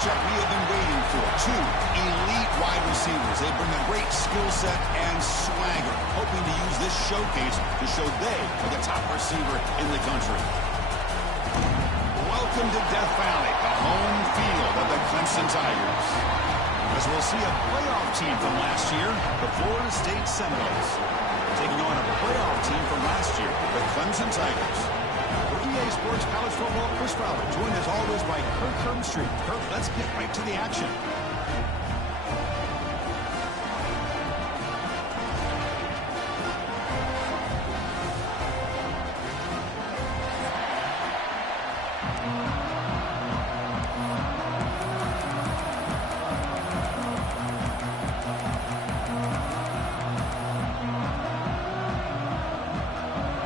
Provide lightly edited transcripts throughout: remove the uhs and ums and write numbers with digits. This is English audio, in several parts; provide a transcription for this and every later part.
matchup we have been waiting for. Two elite wide receivers. They bring a great skill set and swagger, hoping to use this showcase to show they are the top receiver in the country. Welcome to Death Valley, the home field of the Clemson Tigers. As we'll see a playoff team from last year, the Florida State Seminoles, taking on a playoff team from last year, the Clemson Tigers. For EA Sports College Football, Chris Fowler, joined as always by Kirk Herbstreit. Kirk, let's get right to the action.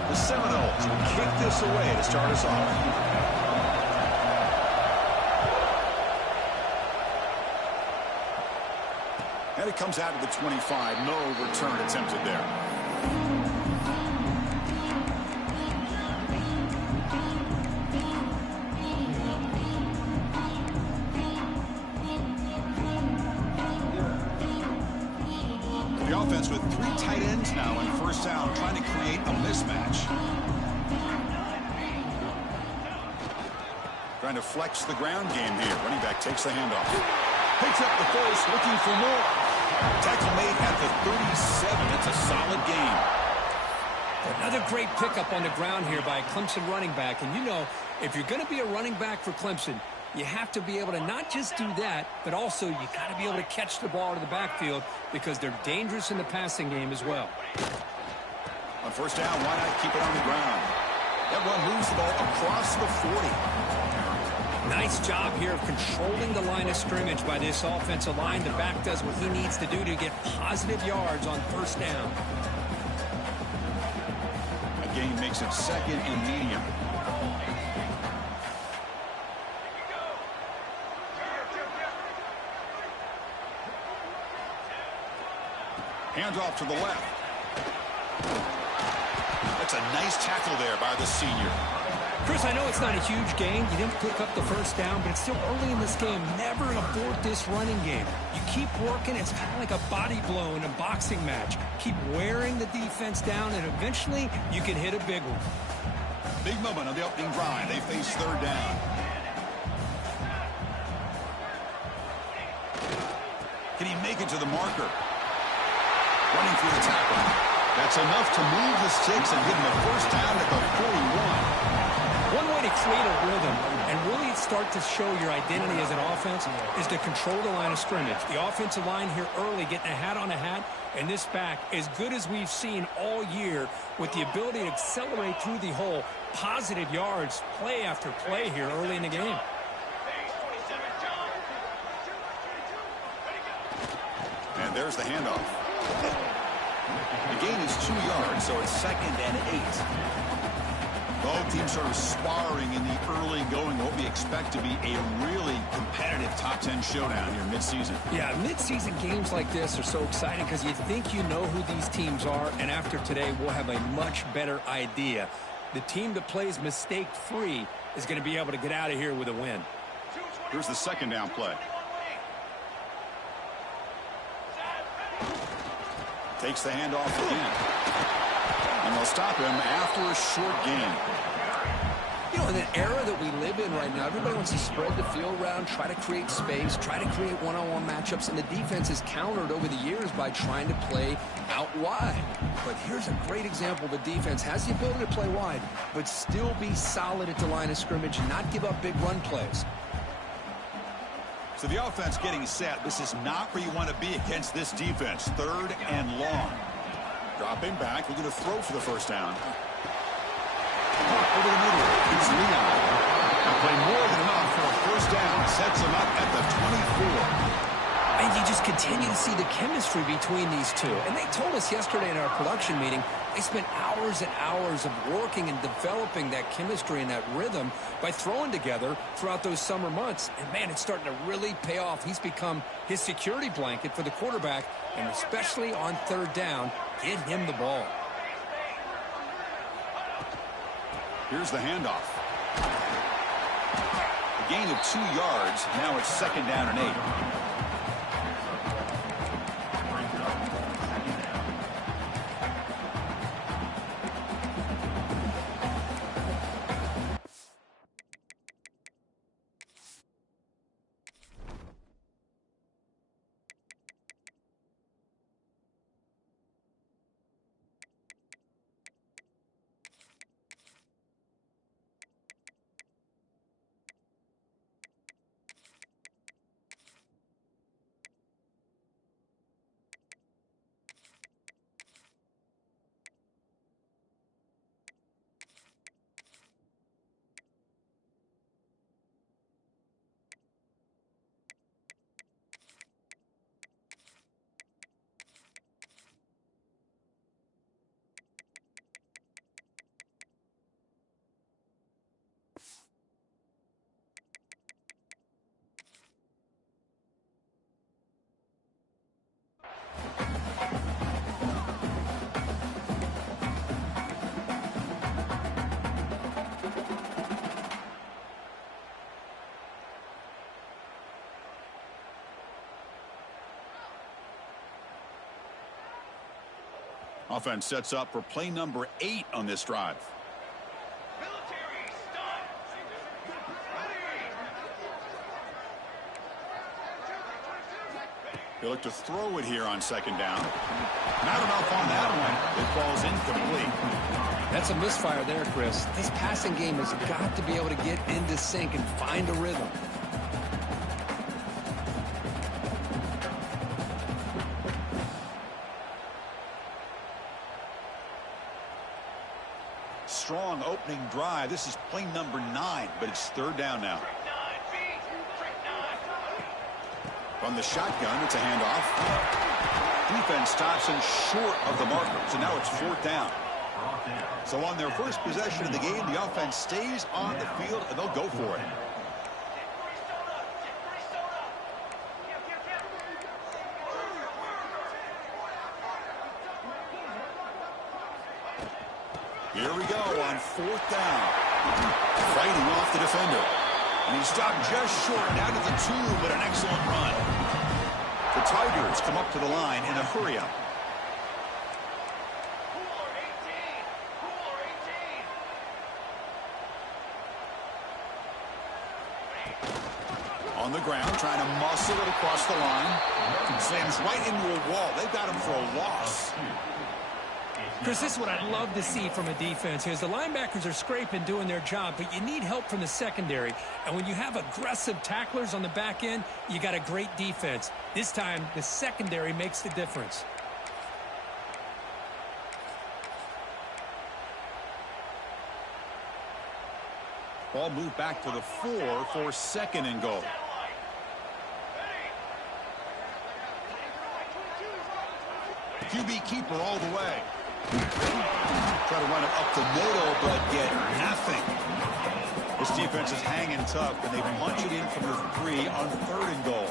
The Seminoles will kick this away to start us off. And it comes out of the 25. No return attempted there. The offense with three tight ends now in first down, trying to create a mismatch. Trying to flex the ground game here. Running back takes the handoff. Picks up the first, looking for more. Tackle made at the 37. It's a solid game. Another great pickup on the ground here by a Clemson running back. And you know, if you're going to be a running back for Clemson, you have to be able to not just do that, but also you got to be able to catch the ball to the backfield because they're dangerous in the passing game as well. On first down, why not keep it on the ground? That run moves the ball across the 40. Nice job here of controlling the line of scrimmage by this offensive line. The back does what he needs to do to get positive yards on first down. That gain makes it second and medium. Hands off to the left. That's a nice tackle there by the senior. Chris, I know it's not a huge gain. You didn't pick up the first down, but it's still early in this game. Never abort this running game. You keep working. It's kind of like a body blow in a boxing match. Keep wearing the defense down, and eventually you can hit a big one. Big moment on the opening drive. They face third down. Can he make it to the marker? Running through the tackle. That's enough to move the sticks and give him a first down at the 41. One way to create a rhythm and really start to show your identity as an offense is to control the line of scrimmage. The offensive line here early getting a hat on a hat, and this back as good as we've seen all year with the ability to accelerate through the hole. Positive yards, play after play here early in the game. And there's the handoff. The gain is 2 yards, so it's second and 8. Both teams sort of sparring in the early going, what we expect to be a really competitive top 10 showdown here mid-season. Yeah, mid-season games like this are so exciting because you think you know who these teams are, and after today we'll have a much better idea. The team that plays mistake-free is going to be able to get out of here with a win. Here's the second down play. Takes the handoff again. And they'll stop him after a short gain. You know, in the era that we live in right now, everybody wants to spread the field around, try to create space, try to create one-on-one matchups, and the defense is countered over the years by trying to play out wide. But here's a great example of a defense has the ability to play wide, but still be solid at the line of scrimmage and not give up big run plays. So the offense getting set. This is not where you want to be against this defense. Third and long. Dropping back. We're going to throw for the first down. Over the middle. It's Leon. Now play more than enough for a first down. Sets him up at the 24. And you just continue to see the chemistry between these two. And they told us yesterday in our production meeting, they spent hours and hours of working and developing that chemistry and that rhythm by throwing together throughout those summer months. And, man, it's starting to really pay off. He's become his security blanket for the quarterback, and especially on third down, get him the ball. Here's the handoff. Gain of 2 yards. Now it's 2nd down and 8. Offense sets up for play number 8 on this drive. He'll look to throw it here on 2nd down. Not enough on that one. It falls incomplete. That's a misfire there, Chris. This passing game has got to be able to get into sync and find a rhythm. Strong opening drive. This is play number 9, but it's 3rd down now. From the shotgun, it's a handoff. Defense stops him short of the marker, so now it's 4th down. So on their first possession of the game, the offense stays on the field, and they'll go for it. Here we go on 4th down. Fighting off the defender. And he stopped just short down to the 2, but an excellent run. The Tigers come up to the line in a hurry-up. On the ground, trying to muscle it across the line. Slams right into a wall. They've got him for a loss. Chris, this is what I'd love to see from a defense. As the linebackers are scraping, doing their job, but you need help from the secondary. And when you have aggressive tacklers on the back end, you got a great defense. This time, the secondary makes the difference. Ball moved back to the 4 for 2nd and goal. QB keeper all the way. Try to run it up the middle, but get nothing. This defense is hanging tough, and they punch it in from the 3 on 3rd and goal.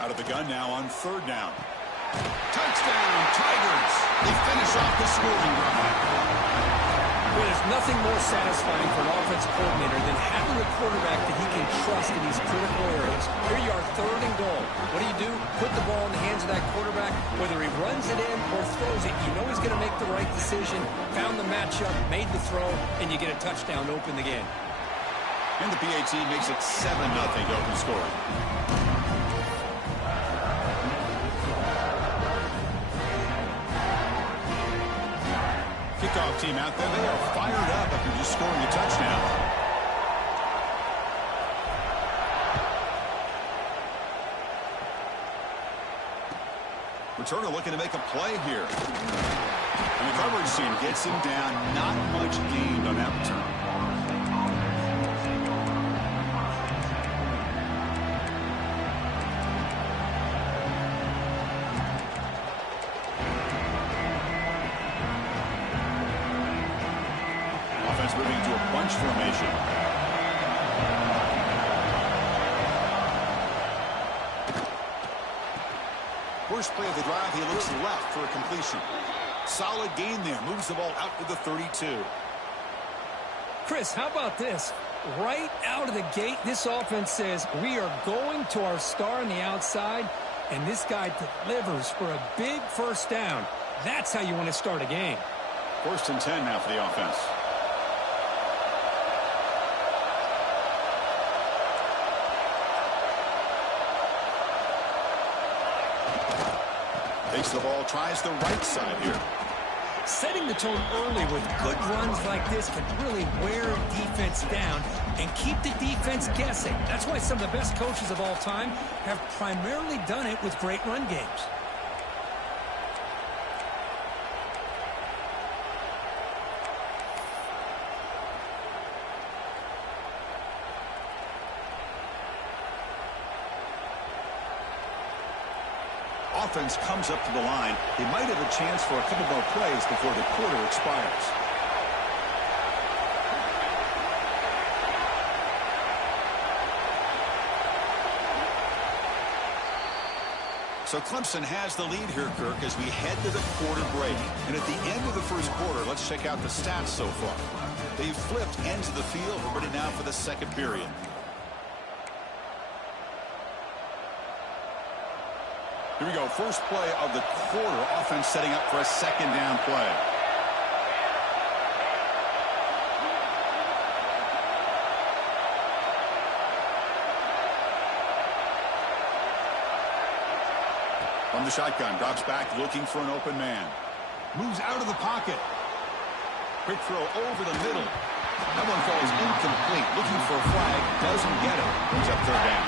Out of the gun now on 3rd down. Touchdown, Tigers. They finish off the scoring drive. Well, there's nothing more satisfying for an offense coordinator than having a quarterback that he can trust in these critical areas. Here you are, 3rd and goal. What do? Put the ball in the hands of that quarterback. Whether he runs it in or throws it, you know he's going to make the right decision. Found the matchup, made the throw, and you get a touchdown to open the game. And the PAT makes it 7-0 to open scoring. Kickoff team out there. They are fired up after just scoring a touchdown. Returner looking to make a play here. And the coverage team gets him down. Not much gained on that return. Offense moving to a bunch formation. First play of the drive, he looks left for a completion. Solid gain there. Moves the ball out to the 32. Chris, how about this? Right out of the gate, this offense says we are going to our star on the outside, and this guy delivers for a big first down. That's how you want to start a game. 1st and 10 now for the offense. Takes the ball, tries the right side here. Setting the tone early with good runs like this can really wear defense down and keep the defense guessing. That's why some of the best coaches of all time have primarily done it with great run games. Offense comes up to the line. They might have a chance for a couple more plays before the quarter expires. So Clemson has the lead here, Kirk, as we head to the quarter break. And at the end of the first quarter, let's check out the stats so far. They've flipped ends of the field. We're ready now for the second period. Here we go. First play of the quarter. Offense setting up for a second down play. From the shotgun, drops back, looking for an open man. Moves out of the pocket. Quick throw over the middle. That one falls incomplete. Looking for a flag. Doesn't get it. Brings up 3rd down.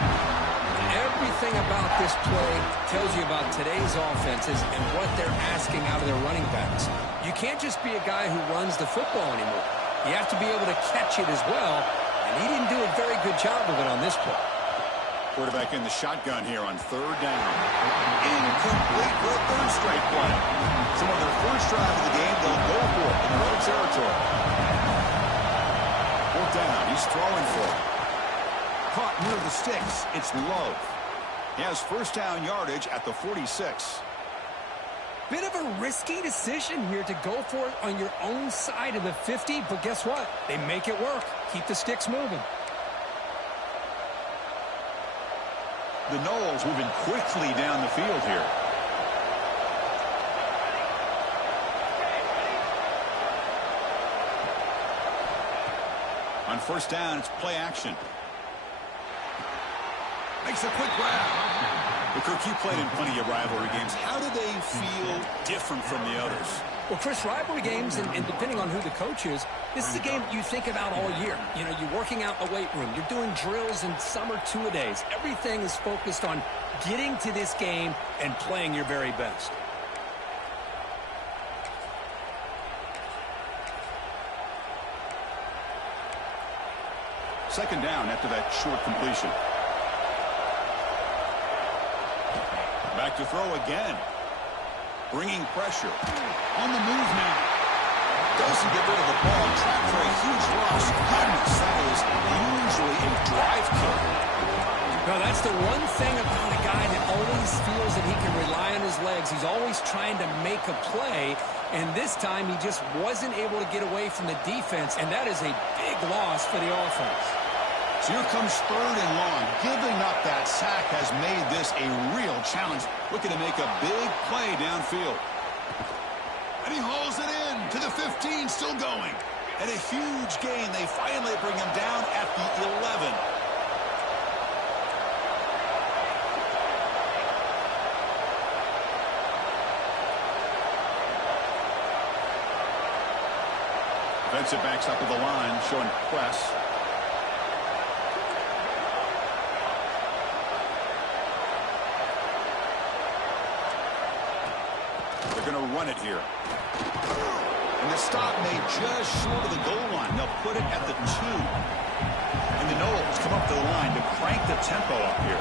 Everything about this play tells you about today's offenses and what they're asking out of their running backs. You can't just be a guy who runs the football anymore. You have to be able to catch it as well, and he didn't do a very good job of it on this play. Quarterback in the shotgun here on 3rd down. Incomplete for a 3rd straight play. So on their first drive of the game, they'll go for it in their own territory. 4th down. He's throwing for it. Caught near the sticks. It's Love. He has first down yardage at the 46. Bit of a risky decision here to go for it on your own side of the 50, but guess what? They make it work. Keep the sticks moving. The Noles moving quickly down the field here. On first down, it's play action. Makes a quick grab. But Kirk, you played in plenty of rivalry games. How do they feel different from the others? Well, Chris, rivalry games, and depending on who the coach is, this is a game that you think about all year. You know, you're working out in the weight room. You're doing drills in summer two-a-days. Everything is focused on getting to this game and playing your very best. Second down after that short completion. Back to throw again. Bringing pressure. On the move now. Doesn't get rid of the ball. Trapped for a huge loss. Goodness, that is usually a drive killer. No, that's the one thing about a guy that always feels that he can rely on his legs. He's always trying to make a play, and this time he just wasn't able to get away from the defense, and that is a big loss for the offense. So here comes 3rd and long. Giving up that sack has made this a real challenge. Looking to make a big play downfield. And he hauls it in to the 15, still going. And a huge gain. They finally bring him down at the 11. Defensive backs up to the line, showing press. They're going to run it here. And the stop made just short of the goal line. They'll put it at the 2. And the Noles come up to the line to crank the tempo up here.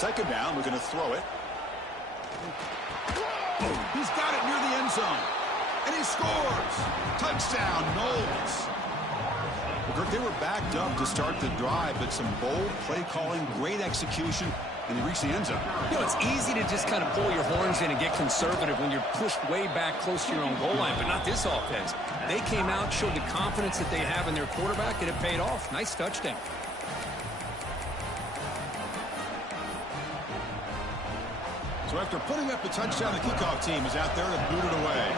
second down, looking to throw it. He's got it near the end zone. And he scores. Touchdown, Knowles. Well, Kirk, they were backed up to start the drive, but some bold play calling, great execution, and they reached the end zone. You know, it's easy to just kind of pull your horns in and get conservative when you're pushed way back close to your own goal line, but not this offense. They came out, showed the confidence that they have in their quarterback, and it paid off. Nice touchdown. So after putting up the touchdown, the kickoff team is out there to boot it away.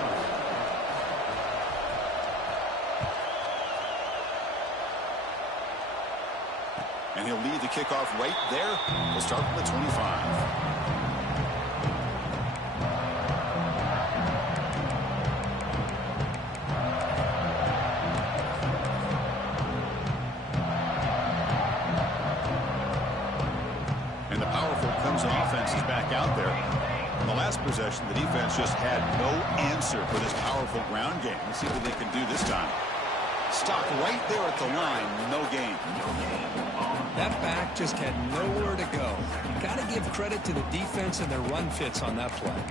And he'll lead the kickoff right there. We'll start from the 25. Offense is back out there. In the last possession, the defense just had no answer for this powerful ground game. Let's see what they can do this time. Stop right there at the line. No gain. That back just had nowhere to go. Got to give credit to the defense and their run fits on that play.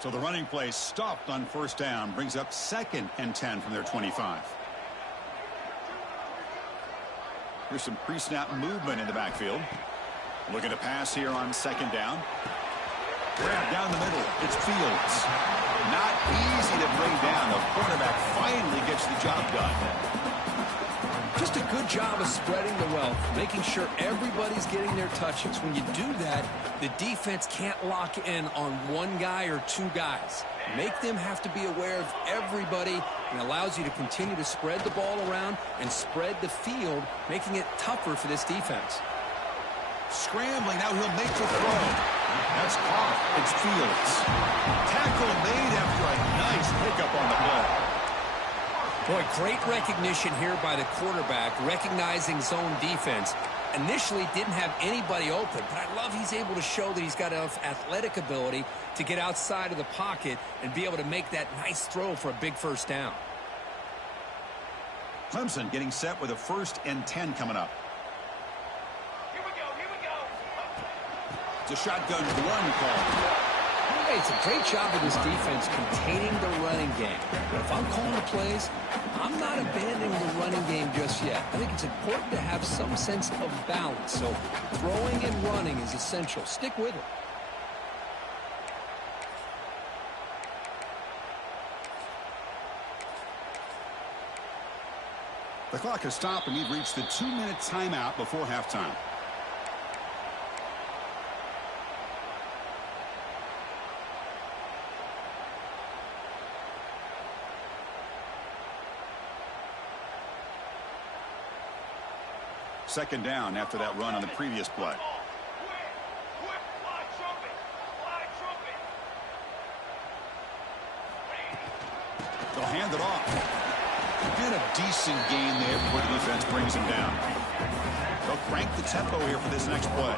So the running play stopped on first down, brings up 2nd and 10 from their 25. Here's some pre-snap movement in the backfield. Looking to pass here on 2nd down. Grab down the middle. It's Fields. Not easy to bring down. The quarterback finally gets the job done. Just a good job of spreading the wealth, making sure everybody's getting their touches. When you do that, the defense can't lock in on one guy or two guys. Make them have to be aware of everybody, and allows you to continue to spread the ball around and spread the field, making it tougher for this defense. Scrambling, now he'll make the throw. That's caught. It's Fields. Tackle made after a nice pickup on the play. Boy, great recognition here by the quarterback, recognizing zone defense. Initially didn't have anybody open, but I love he's able to show that he's got enough athletic ability to get outside of the pocket and be able to make that nice throw for a big first down. Clemson getting set with a 1st and 10 coming up. Here we go. It's a shotgun run call. Hey, it's a great job of this defense containing the running game. But if I'm calling the plays, I'm not abandoning the running game just yet. I think it's important to have some sense of balance. So throwing and running is essential. Stick with it. The clock has stopped, and we've reached the 2-minute timeout before halftime. Second down after that run on the previous play. They'll hand it off. And a decent gain there before the defense brings him down. They'll crank the tempo here for this next play.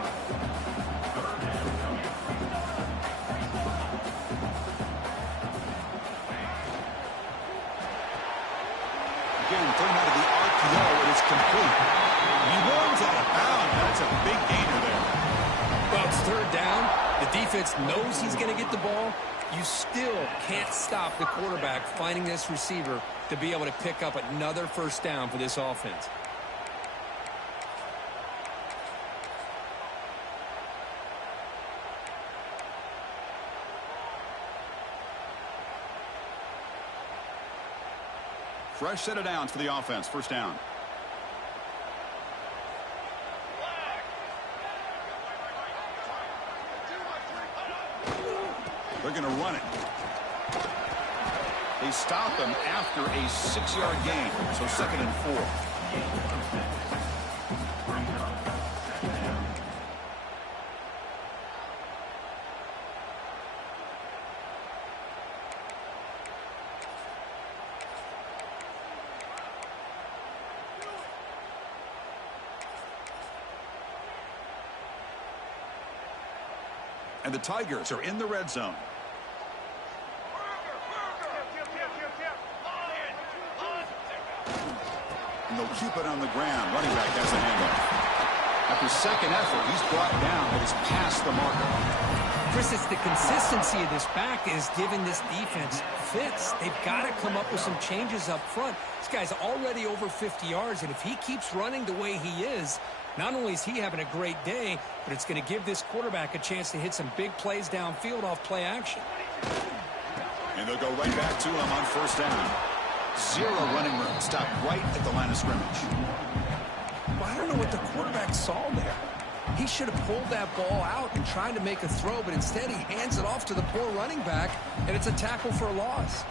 Again, thrown out of the RPO, and it's complete. He runs out of bounds. That's a big gainer there. Well, it's 3rd down. The defense knows he's going to get the ball. You still can't stop the quarterback finding this receiver to be able to pick up another first down for this offense. Fresh set of downs for the offense. First down. They're going to run it. They stop him after a 6-yard gain. So 2nd and 4. And the Tigers are in the red zone. And they'll keep it on the ground. Running back has a handoff. After second effort, he's brought down, but he's past the marker. Chris, it's the consistency of this back is giving this defense fits. They've got to come up with some changes up front. This guy's already over 50 yards, and if he keeps running the way he is, not only is he having a great day, but it's going to give this quarterback a chance to hit some big plays downfield off play action. And they'll go right back to him on first down. Zero running room. Stop right at the line of scrimmage. Well, I don't know what the quarterback saw there. He should have pulled that ball out and tried to make a throw, but instead he hands it off to the poor running back, and it's a tackle for a loss.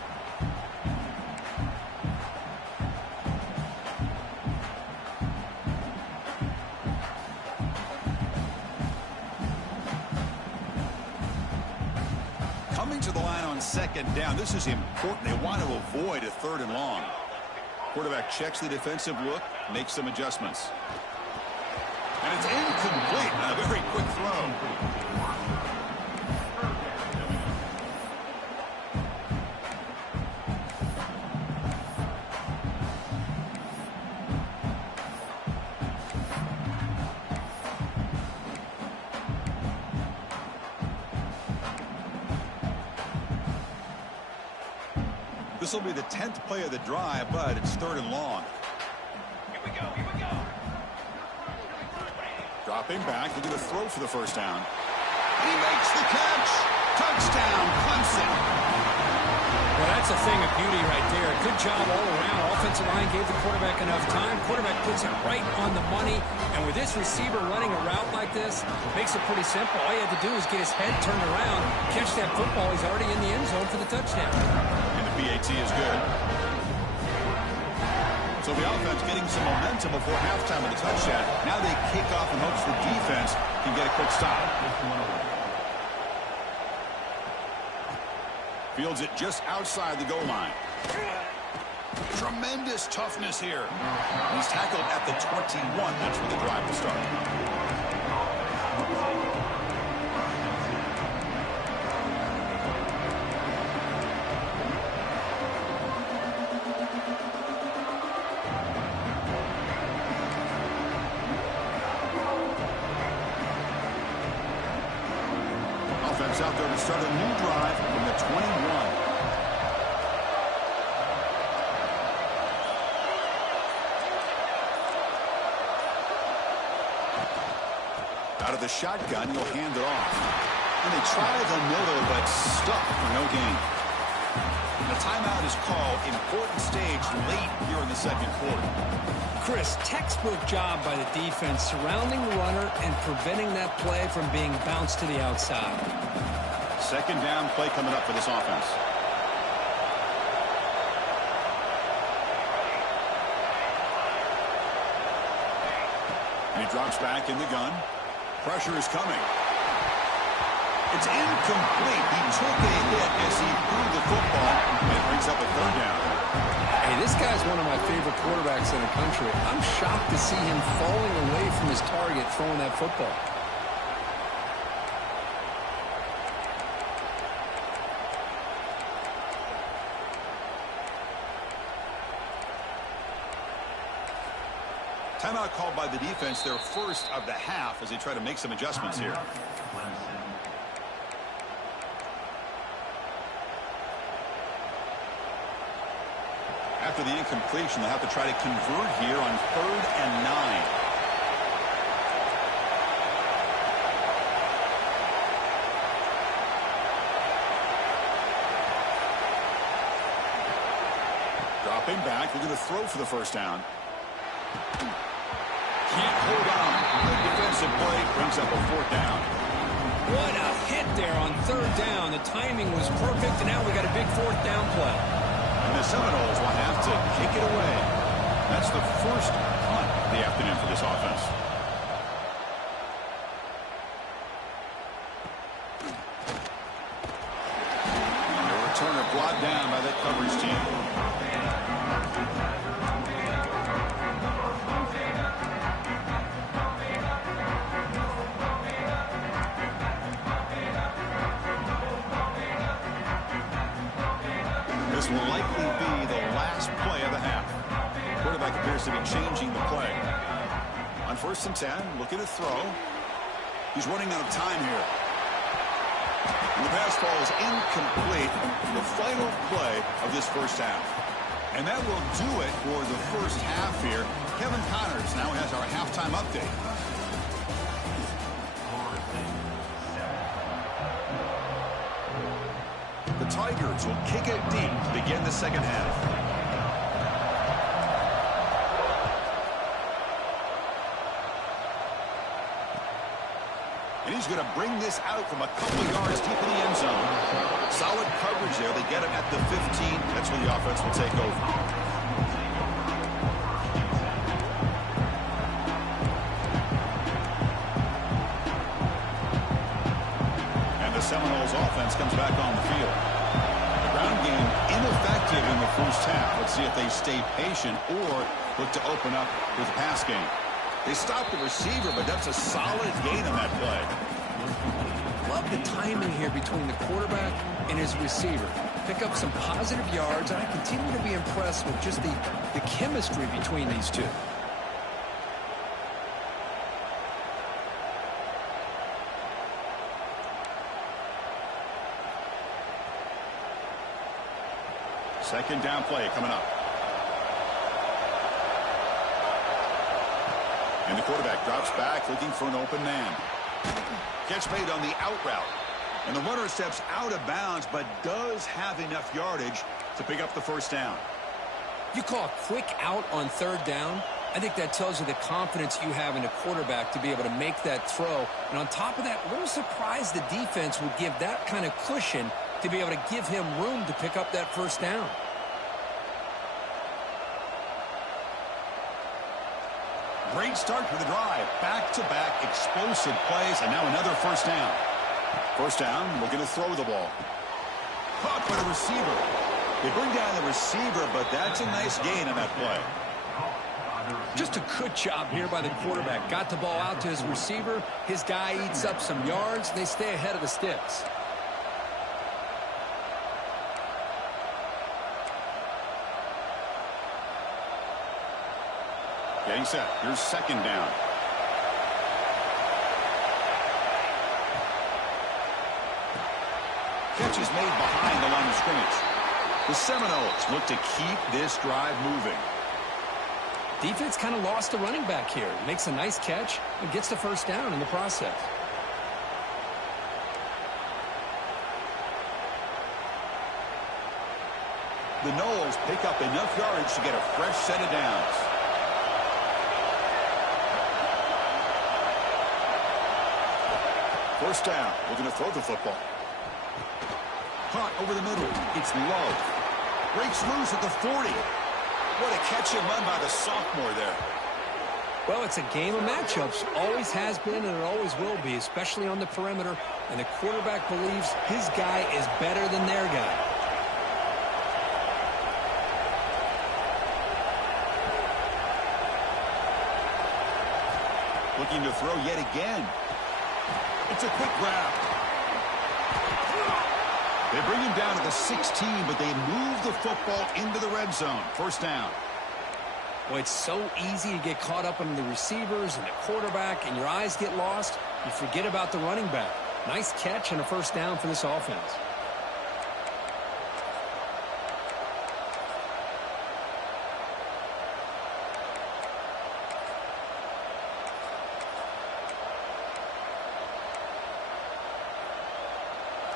Coming to the line on second down. This is important. They want to avoid a third and long. Quarterback checks the defensive look, makes some adjustments. And it's incomplete. A very quick throw. This will be the 10th play of the drive, but it's third and long. Here we go, here we go. Dropping back, looking to throw for the first down. He makes the catch. Touchdown, Clemson. Well, that's a thing of beauty right there. Good job all around. Offensive line gave the quarterback enough time. Quarterback puts it right on the money. And with this receiver running a route like this, makes it pretty simple. All he had to do is get his head turned around, catch that football. He's already in the end zone for the touchdown. And the PAT is good. So the offense getting some momentum before halftime with the touchdown. Now they kick off in hopes the defense can get a quick stop. Fields it just outside the goal line. Tremendous toughness here. He's tackled at the 21. That's where the drive will start. Offense out there to start a new drive from the 21. Out of the shotgun, he'll hand it off. And they try the middle, but stuck for no gain. The timeout is called. Important stage late here in the second quarter. Chris, textbook job by the defense surrounding the runner and preventing that play from being bounced to the outside. Second down play coming up for this offense. And he drops back in the gun. Pressure is coming. It's incomplete. He took a hit as he threw the football, and it brings up a third down. Hey, this guy's one of my favorite quarterbacks in the country. I'm shocked to see him falling away from his target throwing that football. Timeout called by the defense, their first of the half, as they try to make some adjustments here. After the incompletion, they'll have to try to convert here on 3rd and 9. Dropping back, looking to throw for the first down. Can't hold on. Good defensive play brings up a 4th down. What a hit there on 3rd down. The timing was perfect, and now we got a big 4th down play. And the Seminoles will have to kick it away. That's the first punt of the afternoon for this offense. And the returner brought down by that coverage team. This will likely be the last play of the half. Quarterback appears to be changing the play. On 1st and 10, looking to throw. He's running out of time here. And the pass ball is incomplete. The final play of this first half. And that will do it for the first half here. Kevin Connors now has our halftime update. The Tigers will kick it deep to begin the second half. And he's going to bring this out from a couple of yards deep in the end zone. Solid coverage there. They get him at the 15. That's where the offense will take over. And the Seminoles offense comes back on the field. The ground game ineffective in the first half. Let's see if they stay patient or look to open up with the pass game. They stopped the receiver, but that's a solid gain on that play. Love the timing here between the quarterback and his receiver. Pick up some positive yards, and I continue to be impressed with just the chemistry between these two. Second down play coming up. And the quarterback drops back looking for an open man. Catch made on the out route. And the runner steps out of bounds but does have enough yardage to pick up the first down. You call a quick out on 3rd down. I think that tells you the confidence you have in a quarterback to be able to make that throw. And on top of that, a little surprised the defense would give that kind of cushion to be able to give him room to pick up that first down. Great start to the drive. Back-to-back explosive plays, and now another first down. First down, looking to throw the ball. Caught by the receiver. They bring down the receiver, but that's a nice gain on that play. Just a good job here by the quarterback. Got the ball out to his receiver. His guy eats up some yards. They stay ahead of the sticks. Getting set. Here's second down. Catch is made behind the line of scrimmage. The Seminoles look to keep this drive moving. Defense kind of lost the running back here. Makes a nice catch and gets the first down in the process. The Noles pick up enough yardage to get a fresh set of downs. First down. Looking to throw the football. Caught over the middle. It's low. Breaks loose at the 40. What a catch and run by the sophomore there. Well, it's a game of matchups. Always has been and it always will be, especially on the perimeter. And the quarterback believes his guy is better than their guy. Looking to throw yet again. It's a quick grab. They bring him down to the 16, but they move the football into the red zone. First down. Well, it's so easy to get caught up in the receivers and the quarterback, and your eyes get lost. You forget about the running back. Nice catch and a first down for this offense.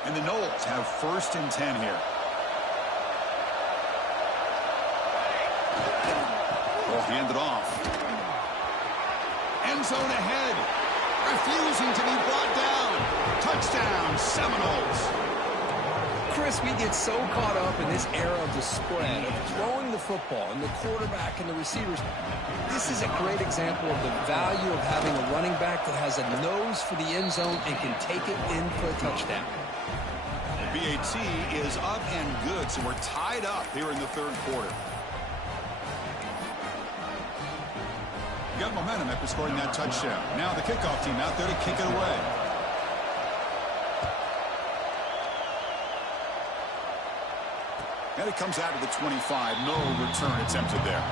And the Noles have first and 10 here. They'll hand it off. End zone ahead. Refusing to be brought down. Touchdown, Seminoles. Chris, we get so caught up in this era of the spread, of throwing the football, and the quarterback and the receivers. This is a great example of the value of having a running back that has a nose for the end zone and can take it in for a touchdown. BAT is up and good, so we're tied up here in the third quarter. Got momentum after scoring that touchdown. Now the kickoff team out there to kick it away. And it comes out of the 25. No return attempted there.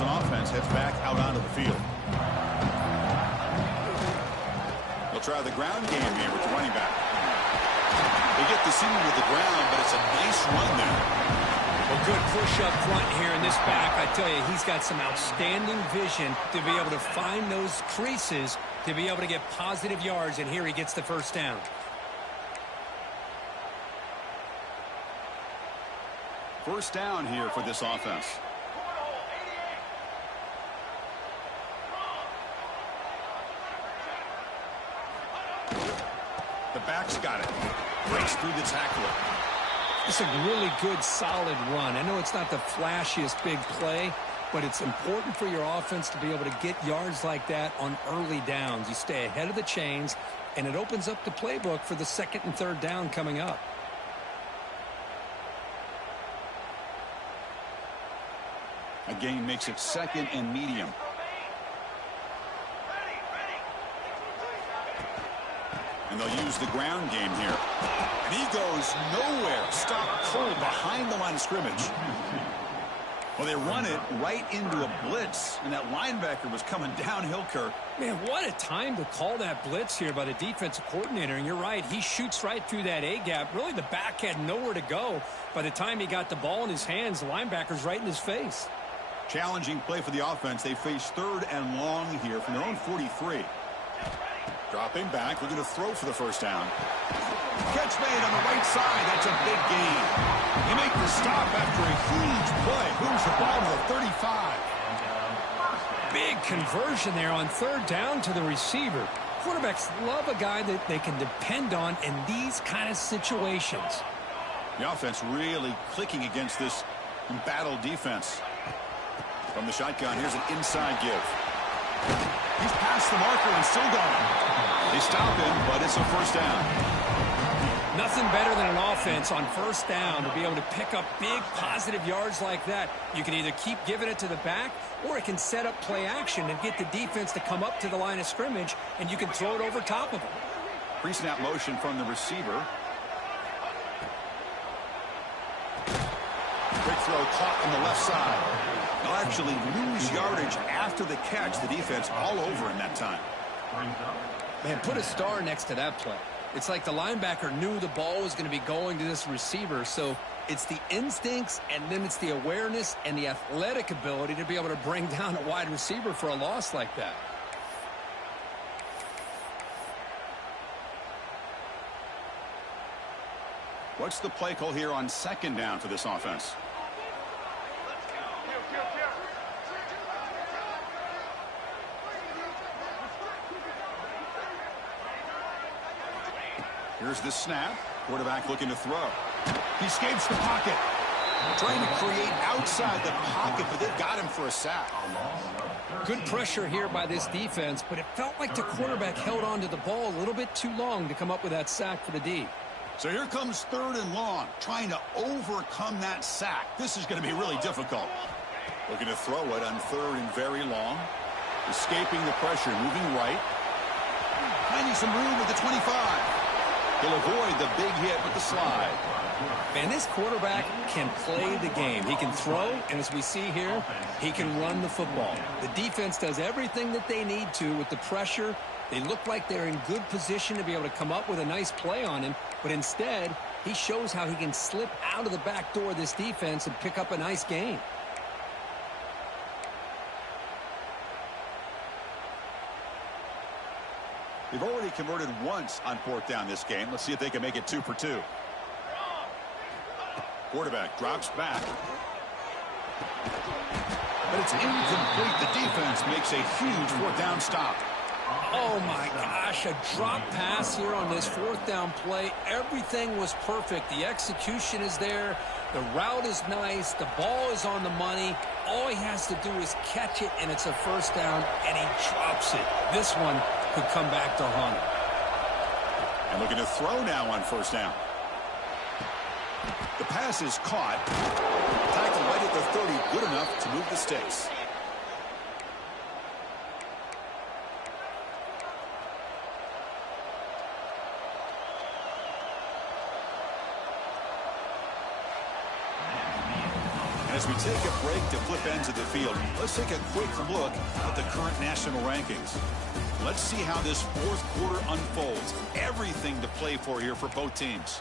Offense heads back out onto the field. They'll try the ground game here with the running back. They get the seam with the ground, but it's a nice run there. Well, good push up front here in this back. I tell you, he's got some outstanding vision to be able to find those creases to be able to get positive yards, and here he gets the first down. First down here for this offense. The back's got it. Breaks through the tackler. It's a really good, solid run. I know it's not the flashiest big play, but it's important for your offense to be able to get yards like that on early downs. You stay ahead of the chains, and it opens up the playbook for the second and third down coming up. A gain makes it second and medium. And they'll use the ground game here. And he goes nowhere. Stop cold behind the line of scrimmage. Well, they run it right into a blitz, and that linebacker was coming downhill, Kirk. Man, what a time to call that blitz here by the defensive coordinator. And you're right, he shoots right through that A-gap. Really, the back had nowhere to go. By the time he got the ball in his hands, the linebacker's right in his face. Challenging play for the offense. They face third and long here from their own 43. Dropping back, looking to throw for the first down. Catch made on the right side. That's a big gain. They make the stop after a huge play. Moves the ball to the 35. Big conversion there on third down to the receiver. Quarterbacks love a guy that they can depend on in these kind of situations. The offense really clicking against this embattled defense. From the shotgun, here's an inside give. He's past the marker and still going. They stop him, but it's a first down. Nothing better than an offense on first down to be able to pick up big positive yards like that. You can either keep giving it to the back, or it can set up play action and get the defense to come up to the line of scrimmage, and you can throw it over top of them. Pre-snap motion from the receiver. Quick throw caught on the left side. They'll actually lose yardage after the catch. The defense all over in that time. Man, put a star next to that play. It's like the linebacker knew the ball was going to be going to this receiver, so it's the instincts, and then it's the awareness and the athletic ability to be able to bring down a wide receiver for a loss like that. What's the play call here on second down for this offense? Here's the snap. Quarterback looking to throw. He escapes the pocket. Trying to create outside the pocket, but they've got him for a sack. Good pressure here by this defense, but it felt like the quarterback held on to the ball a little bit too long to come up with that sack for the D. So here comes third and long, trying to overcome that sack. This is going to be really difficult. Looking to throw it on third and very long. Escaping the pressure, moving right. Finding some room with the 25. He'll avoid the big hit with the slide. Man, this quarterback can play the game. He can throw, and as we see here, he can run the football. The defense does everything that they need to with the pressure. They look like they're in good position to be able to come up with a nice play on him, but instead, he shows how he can slip out of the back door of this defense and pick up a nice gain. They've already converted once on fourth down this game. Let's see if they can make it 2 for 2. Quarterback drops back. But it's incomplete. The defense makes a huge fourth down stop. Oh, my gosh, a drop pass here on this fourth down play. Everything was perfect. The execution is there. The route is nice. The ball is on the money. All he has to do is catch it, and it's a first down, and he drops it. This one could come back to haunt him. And looking to throw now on first down. The pass is caught. Tackle right at the 30, good enough to move the sticks. As we take a break to flip ends of the field, let's take a quick look at the current national rankings. Let's see how this fourth quarter unfolds. Everything to play for here for both teams.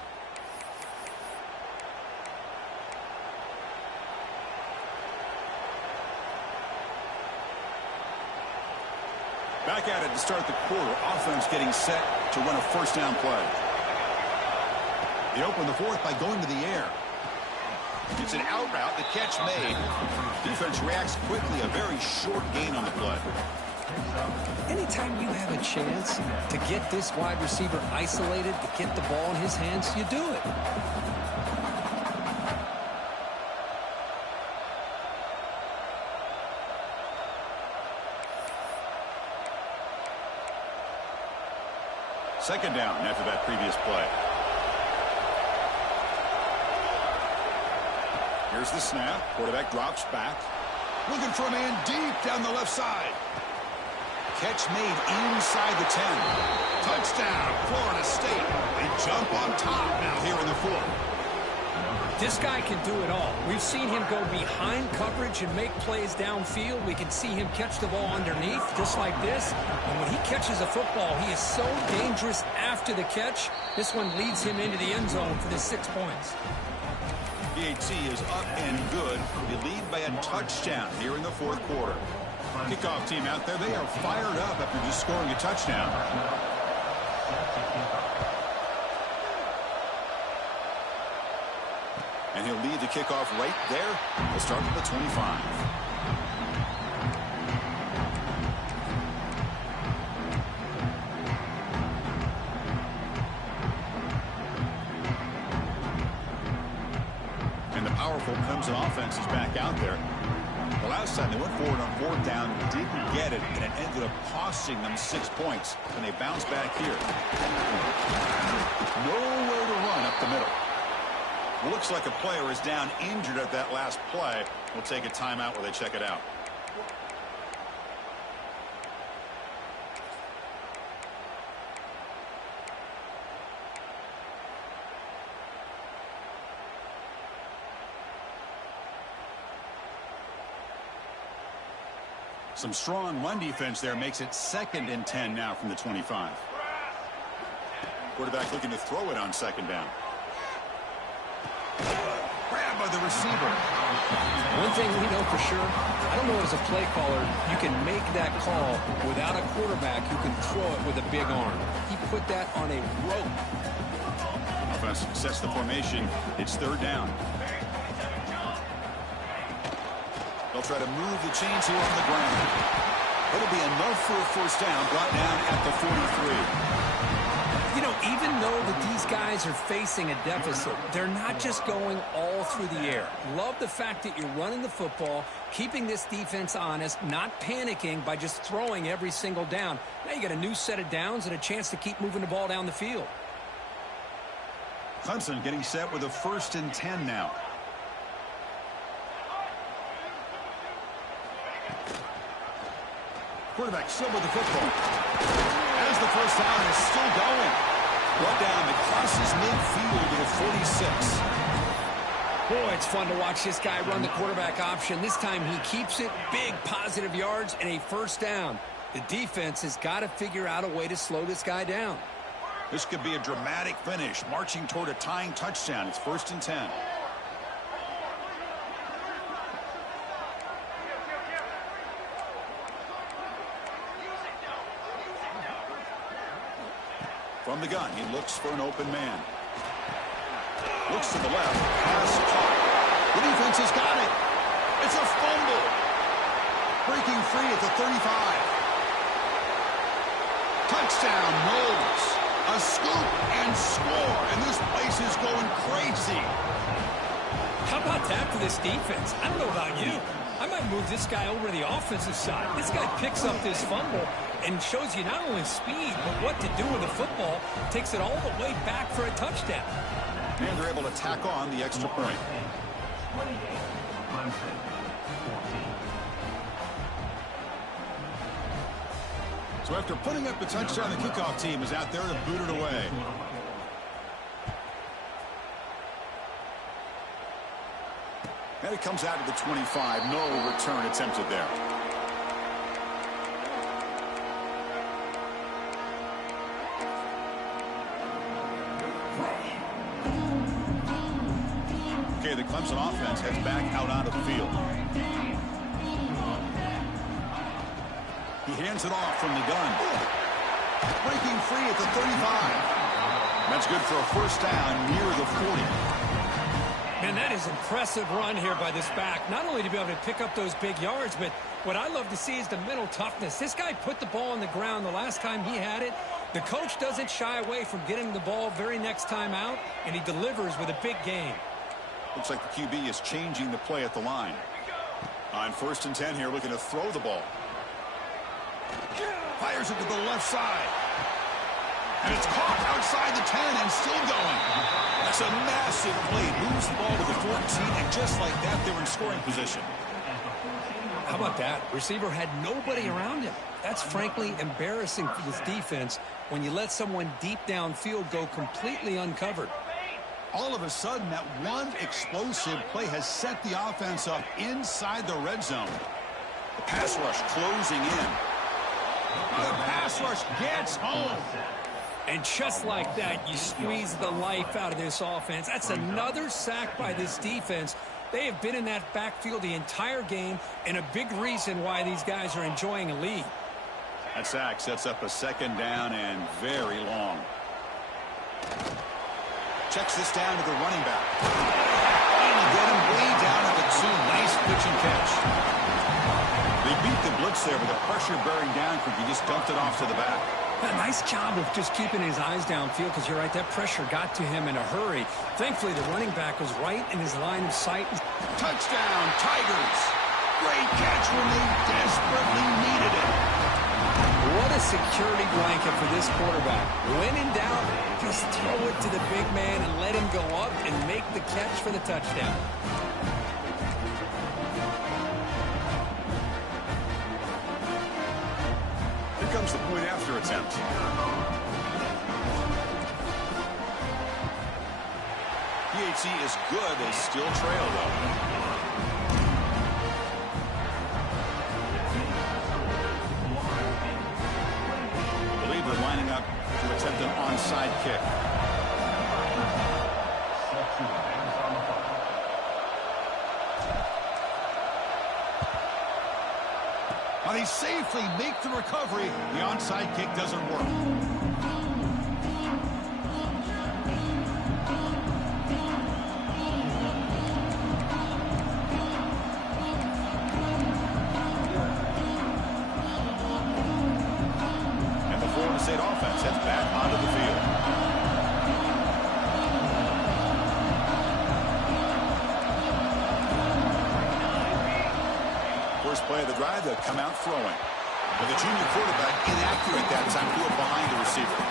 Back at it to start the quarter. Offense getting set to run a first down play. They open the fourth by going to the air. It's an out route, the catch made. Defense reacts quickly, a very short gain on the play. Anytime you have a chance to get this wide receiver isolated, to get the ball in his hands, you do it. Second down after that previous play. Here's the snap. Quarterback drops back. Looking for a man deep down the left side. Catch made inside the 10. Touchdown, Florida State. They jump on top now here in the fourth. This guy can do it all. We've seen him go behind coverage and make plays downfield. We can see him catch the ball underneath, just like this. And when he catches a football, he is so dangerous after the catch. This one leads him into the end zone for the 6 points. PHC is up and good. They lead by a touchdown here in the fourth quarter. Kickoff team out there, they are fired up after just scoring a touchdown. And he'll lead the kickoff right there. We'll start at the 25. And the powerful Clemson offense is back out there. The last time they went forward on fourth down, didn't get it, and it ended up costing them 6 points. And they bounce back here. Nowhere to run up the middle. Looks like a player is down injured at that last play. We'll take a timeout while they check it out. Some strong run defense there makes it 2nd and 10 now from the 25. Quarterback looking to throw it on second down. Grab by the receiver. One thing we know for sure, I don't know as a play caller, you can make that call without a quarterback who can throw it with a big arm. He put that on a rope. Offense sets the formation. It's third down. They'll try to move the chains here on the ground. It'll be enough for a first down, brought down at the 43. You know, even though that these guys are facing a deficit, they're not just going all through the air. Love the fact that you're running the football, keeping this defense honest, not panicking by just throwing every single down. Now you got a new set of downs and a chance to keep moving the ball down the field. Clemson getting set with a 1st and 10 now. Quarterback still with the football. As the first down is still going. Brought down, it crosses midfield to the 46. Boy, it's fun to watch this guy run the quarterback option. This time he keeps it, big positive yards, and a first down. The defense has got to figure out a way to slow this guy down. This could be a dramatic finish, marching toward a tying touchdown. It's 1st and 10. From the gun, he looks for an open man. Looks to the left. Pass caught. The defense has got it. It's a fumble. Breaking free at the 35. Touchdown, Knowles. A scoop and score, and this place is going crazy. How about that for this defense? I don't know about you. I might move this guy over to the offensive side. This guy picks up this fumble and shows you not only speed, but what to do with the football. Takes it all the way back for a touchdown. And they're able to tack on the extra point. So after putting up the touchdown, the kickoff team is out there to boot it away. And it comes out to the 25. No return attempted there. Okay, the Clemson offense heads back out onto the field. He hands it off from the gun. Breaking free at the 35. That's good for a first down near the 40. Man, that is impressive run here by this back. Not only to be able to pick up those big yards, but what I love to see is the mental toughness. This guy put the ball on the ground the last time he had it. The coach doesn't shy away from getting the ball very next time out, and he delivers with a big game. Looks like the QB is changing the play at the line. On 1st and 10 here, looking to throw the ball. Fires it to the left side. And it's caught outside the 10 and still going. That's a massive play. Moves the ball to the 14, and just like that, they're in scoring position. How about that? Receiver had nobody around him. That's frankly embarrassing for this defense when you let someone deep downfield go completely uncovered. All of a sudden, that one explosive play has set the offense up inside the red zone. The pass rush closing in. The pass rush gets home. And just like that, you squeeze the life out of this offense. That's another sack by this defense. They have been in that backfield the entire game, and a big reason why these guys are enjoying a lead. That sack sets up a second down and very long. Checks this down to the running back. And you get him way down at the 2. Nice pitch and catch. They beat the blitz there with the pressure bearing down. He just dumped it off to the back. A nice job of just keeping his eyes downfield, because you're right, that pressure got to him in a hurry. Thankfully, the running back was right in his line of sight. Touchdown, Tigers. Great catch when they desperately needed it. What a security blanket for this quarterback. When in doubt, just throw it to the big man and let him go up and make the catch for the touchdown. Here comes the point after attempt. PHC is good. They still trail, though. I believe they're lining up to attempt an onside kick. But they safely make the recovery. The onside kick doesn't work. And the Florida State offense heads back onto the field. First play of the drive, they'll come out throwing. With the junior quarterback inaccurate that time, threw it behind the receiver.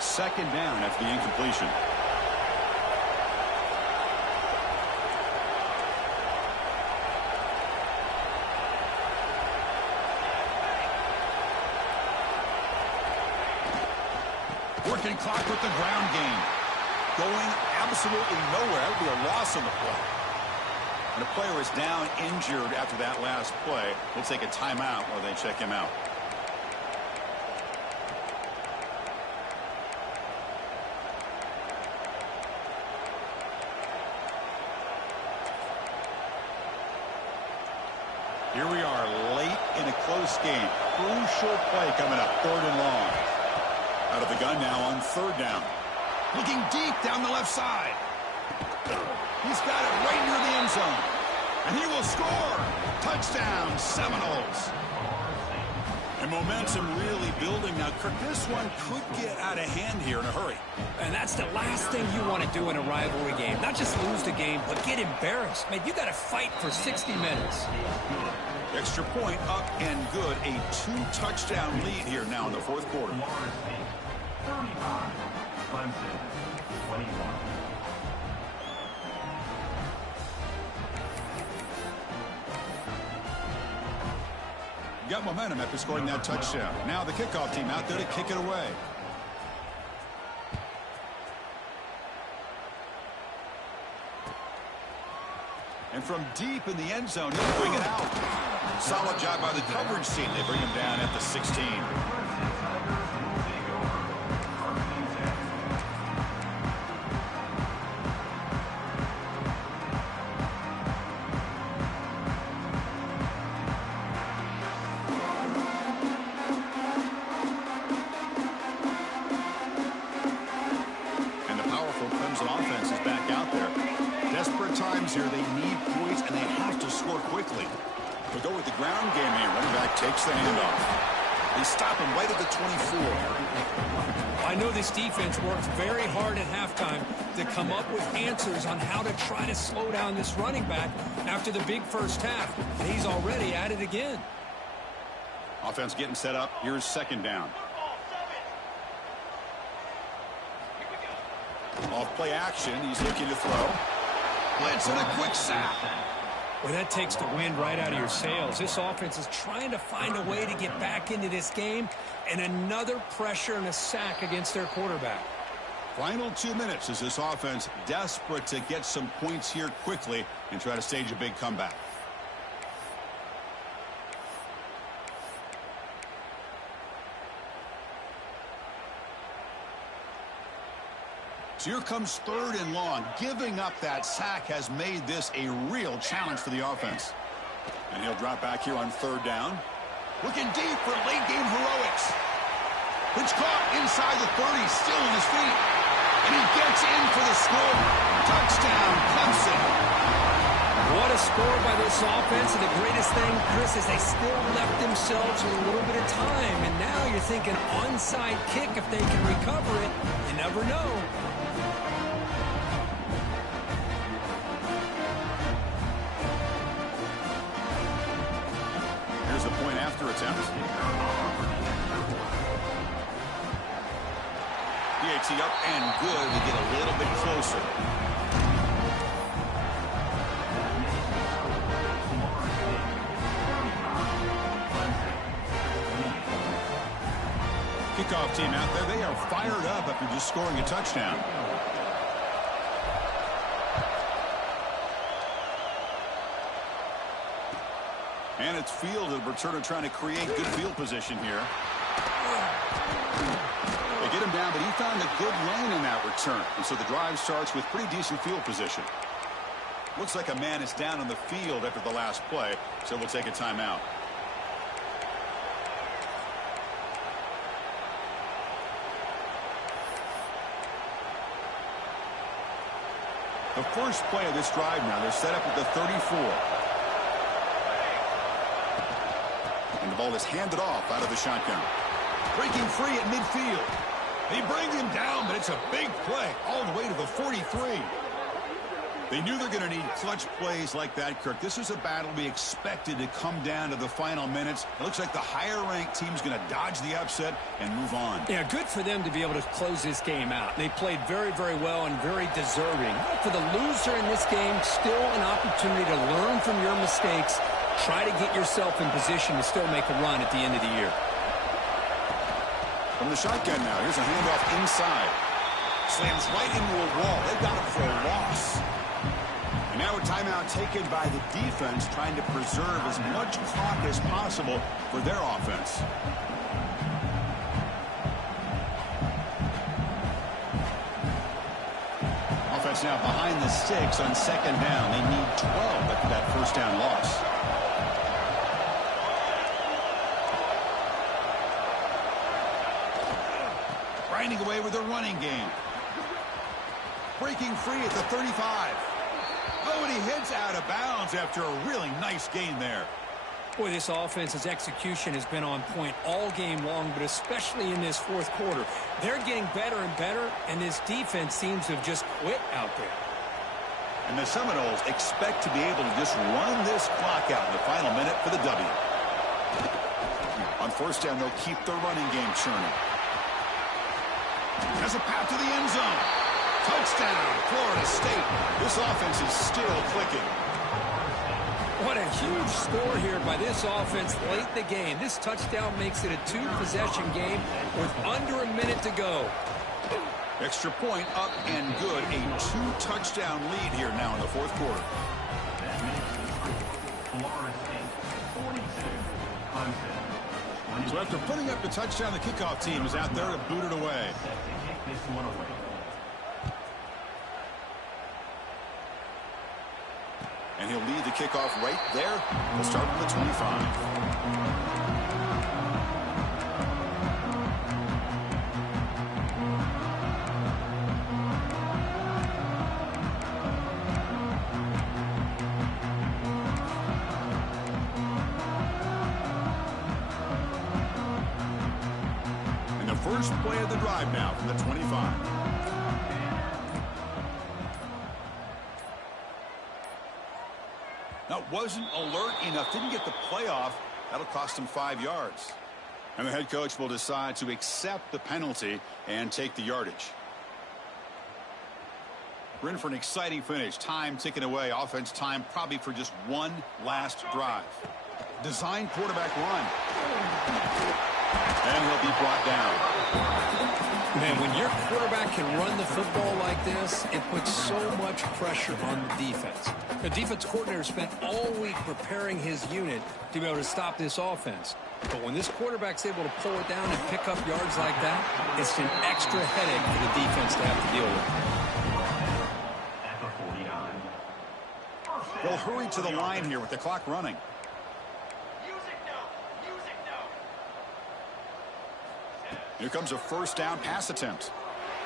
Second down after the incompletion. Working clock with the ground game. Going absolutely nowhere. That would be a loss on the play. And the player is down injured after that last play. We'll take a timeout while they check him out. this game. Crucial play coming up, 3rd and long. Out of the gun now on 3rd down. Looking deep down the left side. He's got it right near the end zone. And he will score. Touchdown, Seminoles. And momentum really building. Now, Kirk, this one could get out of hand here in a hurry. And that's the last thing you want to do in a rivalry game. Not just lose the game, but get embarrassed. Man, you got to fight for 60 minutes. Extra point up and good. A 2-touchdown lead here now in the 4th quarter. 35, Clemson, 21. Got momentum after scoring that touchdown. Now the kickoff team out there to kick it away. And from deep in the end zone, he'll bring it out. Solid job by the coverage team. They bring him down at the 16. Here they need points and they have to score quickly. We go with the ground game here. Running back takes the handoff. They stop him right at the 24. I know this defense works very hard at halftime to come up with answers on how to try to slow down this running back after the big first half. And he's already at it again. Offense getting set up. Here's 2nd down. Off play action. He's looking to throw. Blitz and a quick sack. Well, that takes the wind right out of your sails. This offense is trying to find a way to get back into this game, and another pressure and a sack against their quarterback. Final 2 minutes as this offense desperate to get some points here quickly and try to stage a big comeback. So here comes 3rd and long. Giving up that sack has made this a real challenge for the offense. And he'll drop back here on 3rd down. Looking deep for late game heroics. Pitch caught inside the 30, still on his feet. And he gets in for the score. Touchdown, Clemson. What a score by this offense. And the greatest thing, Chris, is they still left themselves with a little bit of time. And now you're thinking onside kick if they can recover it. You never know. Here's the point after attempt. PAT up and good to get a little bit closer. Kickoff team out there, they are fired up after just scoring a touchdown. And it's fielded. Returner trying to create good field position here. They get him down, but he found a good lane in that return. And so the drive starts with pretty decent field position. Looks like a man is down on the field after the last play, so we'll take a timeout. The first play of this drive now, they're set up at the 34. And the ball is handed off out of the shotgun. Breaking free at midfield. They bring him down, but it's a big play all the way to the 43. They knew they're going to need clutch plays like that, Kirk. This is a battle we expected to come down to the final minutes. It looks like the higher-ranked team's going to dodge the upset and move on. Yeah, good for them to be able to close this game out. They played very, very well and very deserving. For the loser in this game, still an opportunity to learn from your mistakes. Try to get yourself in position to still make a run at the end of the year. From the shotgun now, here's a handoff inside. Slams right into a wall. They've got him for a loss. And now a timeout taken by the defense, trying to preserve as much clock as possible for their offense. Offense now behind the sticks on 2nd down. They need 12 after that first down loss. grinding away with their running game. Breaking free at the 35. Oh, and he heads out of bounds after a really nice gain there. Boy, this offense's execution has been on point all game long, but especially in this fourth quarter. They're getting better and better, and this defense seems to have just quit out there. And the Seminoles expect to be able to just run this clock out in the final minute for the W. On first down, they'll keep the running game churning. Has a path to the end zone. Touchdown, Florida State. This offense is still clicking. What a huge score here by this offense late in the game. This touchdown makes it a two-possession game with under a minute to go. Extra point up and good. A two-touchdown lead here now in the fourth quarter. So after putting up the touchdown, the kickoff team is out there to boot it away. And he'll lead the kickoff right there. We'll start from the 25. And the first play of the drive now from the 25. Now, wasn't alert enough, didn't get the playoff. That'll cost him 5 yards. And the head coach will decide to accept the penalty and take the yardage. We're in for an exciting finish. Time ticking away. Offense time probably for just one last drive. Design quarterback run. And he'll be brought down. Man, when your quarterback can run the football like this, it puts so much pressure on the defense. The defense coordinator spent all week preparing his unit to be able to stop this offense. But when this quarterback's able to pull it down and pick up yards like that, it's an extra headache for the defense to have to deal with. They'll hurry to the line here with the clock running. Here comes a first down pass attempt.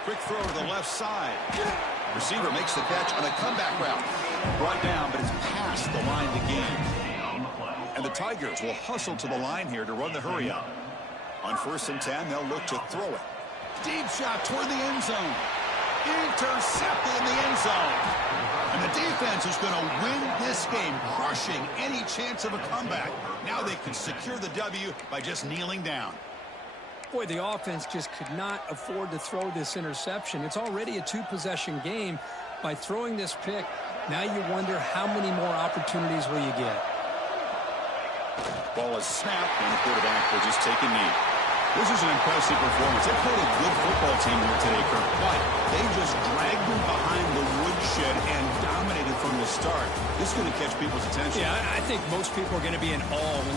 Quick throw to the left side. Receiver makes the catch on a comeback route. Brought down, but it's past the line to gain. And the Tigers will hustle to the line here to run the hurry up. On 1st and 10, they'll look to throw it. Deep shot toward the end zone. Intercepted in the end zone. And the defense is going to win this game, crushing any chance of a comeback. Now they can secure the W by just kneeling down. Boy, the offense just could not afford to throw this interception. It's already a two-possession game. By throwing this pick, now you wonder how many more opportunities will you get. Ball is snapped, and the quarterback will just take a knee. This is an impressive performance. They played a good football team here today, Kirk, but they just dragged them behind the woodshed and dominated from the start. This is going to catch people's attention. Yeah, I think most people are going to be in awe when